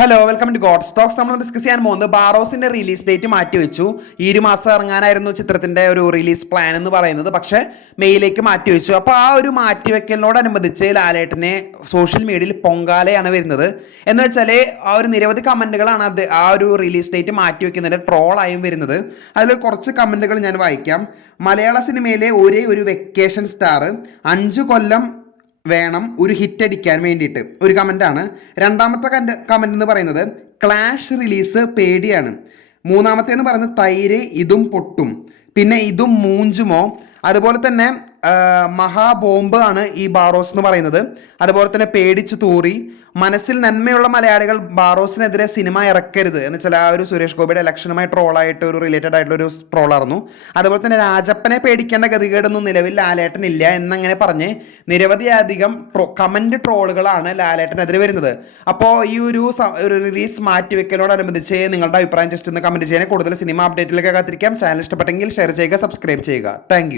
Hello welcome to God Stocks. നമ്മൾ discuss ചെയ്യാൻ പോകുന്നത് ബാറോസിന്റെ റിലീസ് ഡേറ്റ് മാറ്റിവെച്ചു. ഈ ഒരു മാസം ഇറങ്ങാനായിരുന്നു ചിത്രത്തിന്റെ ഒരു റിലീസ് പ്ലാൻ എന്ന് പറയുന്നത്, പക്ഷേ മെയ്യിലേക്ക് മാറ്റിവെച്ചു. അപ്പോൾ ആ ഒരു മാറ്റിവെക്കലിനോടനുബന്ധിച്ച് ലാലേട്ടനെ സോഷ്യൽ മീഡിയയിൽ പൊങ്കാലയാണ് വരുന്നത്. എന്ന് വെച്ചാൽ ആ ഒരു നിരവധി കമന്റുകളാണ് അത് ആ ഒരു റിലീസ് ഡേറ്റ് മാറ്റിവെക്കുന്നതിന്റെ ട്രോളായും വരുന്നത്. അതിൽ കുറച്ച് കമന്റുകൾ ഞാൻ വായിക്കാം. മലയാള സിനിമയിലെ ഒരേ ഒരു വെക്കേഷൻ സ്റ്റാർ 5 കൊല്ലം വേണം ഒരു ഹിറ്റ് അടിക്കാൻ വേണ്ടിയിട്ട്, ഒരു കമൻ്റാണ്. രണ്ടാമത്തെ കമൻ്റ് എന്ന് പറയുന്നത് ക്ലാഷ് റിലീസ് പേടിയാണ്. മൂന്നാമത്തേന്ന് പറയുന്നത് തൈര് ഇതും പൊട്ടും, പിന്നെ ഇതും മൂഞ്ചുമോ. അതുപോലെ തന്നെ മഹാബോംബ് ആണ് ഈ ബാറോസ് എന്ന് പറയുന്നത്. അതുപോലെ തന്നെ പേടിച്ച് തൂറി, മനസ്സിൽ നന്മയുള്ള മലയാളികൾ ബാറോസിനെതിരെ സിനിമ ഇറക്കരുത് എന്ന് വെച്ചാൽ ആ ഒരു സുരേഷ് ഗോപിയുടെ ഇലക്ഷനുമായി ട്രോളായിട്ട് ഒരു റിലേറ്റഡ് ആയിട്ടുള്ള ഒരു ട്രോളായിരുന്നു. അതുപോലെ തന്നെ രാജപ്പനെ പേടിക്കേണ്ട ഗതികേടൊന്നും നിലവിൽ ലാലേട്ടനില്ല എന്നങ്ങനെ പറഞ്ഞ് നിരവധിയധികം കമന്റ് ട്രോളുകളാണ് ലാലേട്ടനെതിരെ വരുന്നത്. അപ്പോൾ ഈ ഒരു റിലീസ് മാറ്റിവെക്കലോടനുബന്ധിച്ച് നിങ്ങളുടെ അഭിപ്രായം ജസ്റ്റ് ഒന്ന് കമന്റ് ചെയ്യാൻ. കൂടുതൽ സിനിമ അപ്ഡേറ്റിലേക്ക് കാത്തിരിക്കാം. ചാനൽ ഇഷ്ടപ്പെട്ടെങ്കിൽ ഷെയർ ചെയ്യുക, സബ്സ്ക്രൈബ് ചെയ്യുക. താങ്ക്